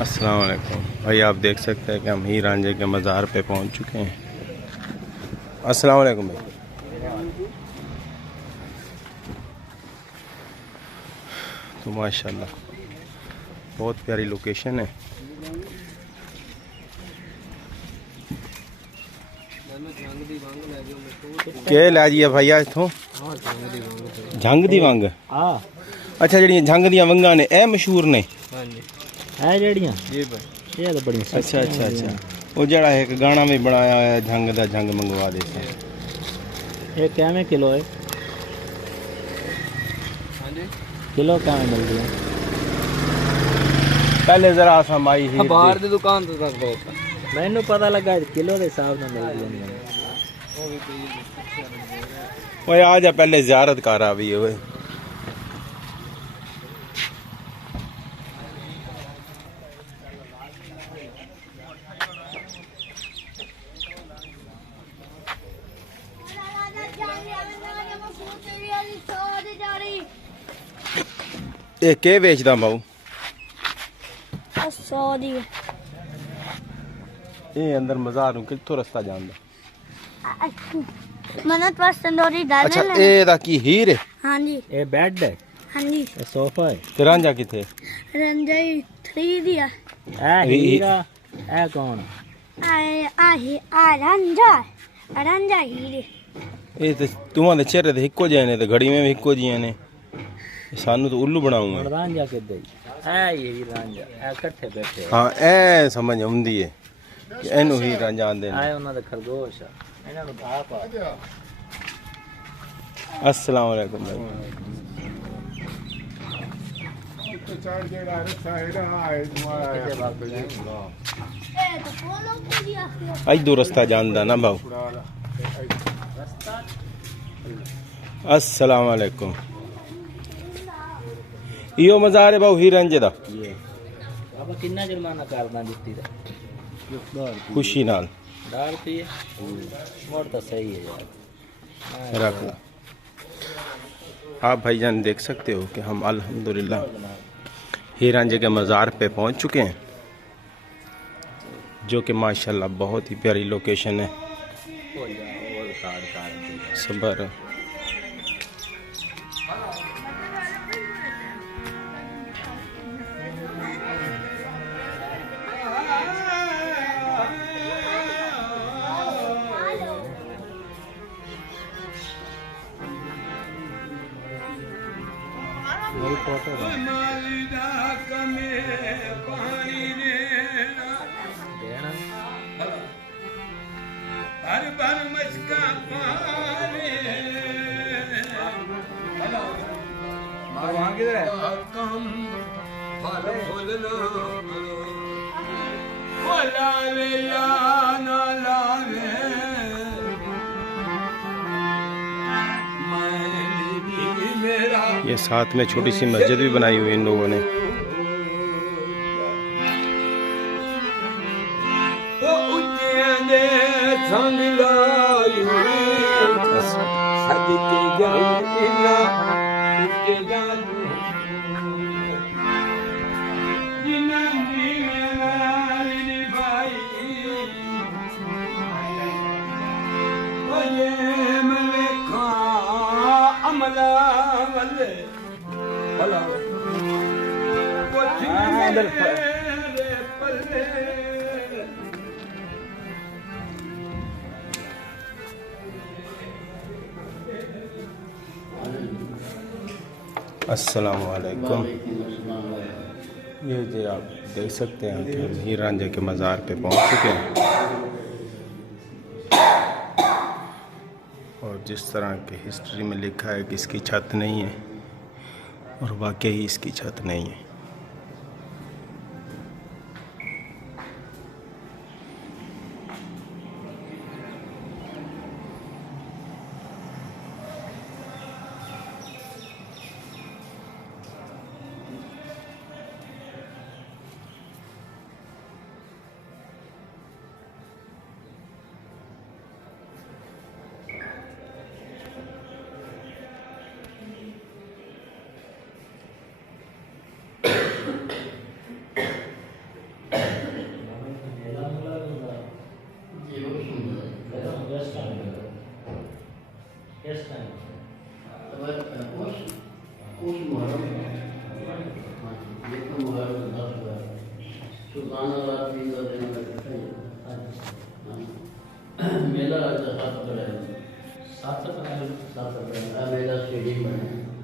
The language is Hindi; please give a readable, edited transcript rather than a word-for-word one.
अस्सलाम वालेकुम भाई, आप देख सकते हैं कि हम हीर रांझे के मज़ार पे पहुंच चुके हैं। अस्सलाम वालेकुम भाई। तो माशाल्लाह बहुत प्यारी लोकेशन है। क्या लै जी भाई इतों झंग दी वंग। अच्छा, जड़ियां झंग दियां वंगां ने ए मशहूर ने। अच्छा अच्छा अच्छा, वो जड़ा एक गाना भी बनाया है झंग दा झंग मंगवा दे। ये क्या किलो है? किलो क्या मिलती है? पहले जरा समाई ही बाहर दी दुकान तो तक बहुत मैंने पता लगा किलो के हिसाब से मिलती है। ओए आ जा, पहले ज़ियारत कर आ भी ओए। ये के बेचदा बाऊ? 100 दी। ये अंदर मज़ार नूं कित्थों रस्ता जांदा? मन्नत वास तंदूरी दाल। अच्छा, ए दा की हीर है? हां जी। ये बेड है? हां जी। ये सोफा है? ते रांझा किथे? रंजाई 3 दिया। ए हीरा ए कौन? आ रंजा हीरे। ये ते तुहां दे चेहरे ते इक्को जिहे ने ते घड़ी में भी इक्को जिहे ने। सानू तो उल्लू बनाऊंगा। रांझा किधर है? ये रांझा ए इकट्ठे बैठे। हाँ, ए समझ आउंदी है कि एनू ही रांझा आंदे ने। आए उन्हां दे खरगोश इन्हां नु भा पा। अस्सलाम वालेकुम भाई। आई दो रास्ता जानदा ना भाऊ। अस्सलाम वालेकुम। इहो मज़ार है भाऊ हीर रांझे दा? बाबा कितना जुर्माना करदा जुत्ती दा? खुशी नाल डालती है मोड़ तो सही है यार। रख ला। आप भाईजान देख सकते हो कि हम अल्हम्दुलिल्लाह हीर रांझे के मज़ार पे पहुंच चुके हैं, जो कि माशाल्लाह बहुत ही प्यारी लोकेशन है। सबर ये साथ में छोटी सी मस्जिद भी बनाई हुई इन लोगों ने। अस्सलाम वालेकुम। ये जो आप देख सकते हैं कि हम हीर रांझे के मज़ार पे पहुंच चुके हैं, और जिस तरह की हिस्ट्री में लिखा है कि इसकी छत नहीं है, और वाकई इसकी छत नहीं है। मेला 7 अप्रैल मेला स्टेडियम बने